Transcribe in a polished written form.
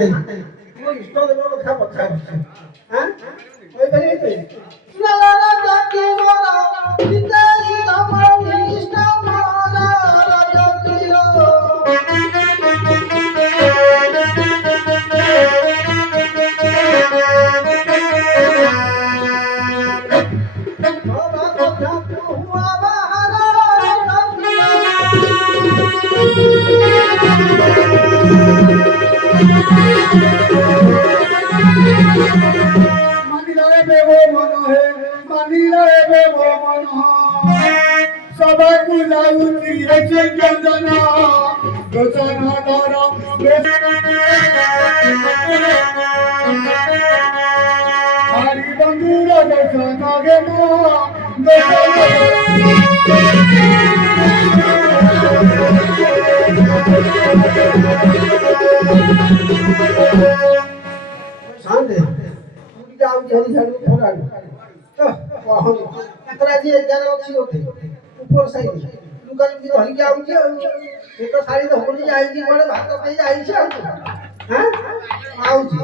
ମୋ ଇଷ୍ଟ ଦେବ କଥା ପଚାରୁଛି ହାଁ କହିପାରିବେ ଲାଲା ଜାତି ମୋର ବିତାଇ ତମ ଇଷ୍ଟ ମୋର ରାଜକିର सबाकू लाऊची याचे गंजना गजना दारा हरी बंधुरा गजना गेना शांत है पूरी जाओ जल्दी जल्दी थोड़ा तो तोरा जी जानो छी ओठे ऊपर साइड लुगाई दी हरी के आउची ए तो सारी तो होली आईची बड़े भात पे आईची हैं आउची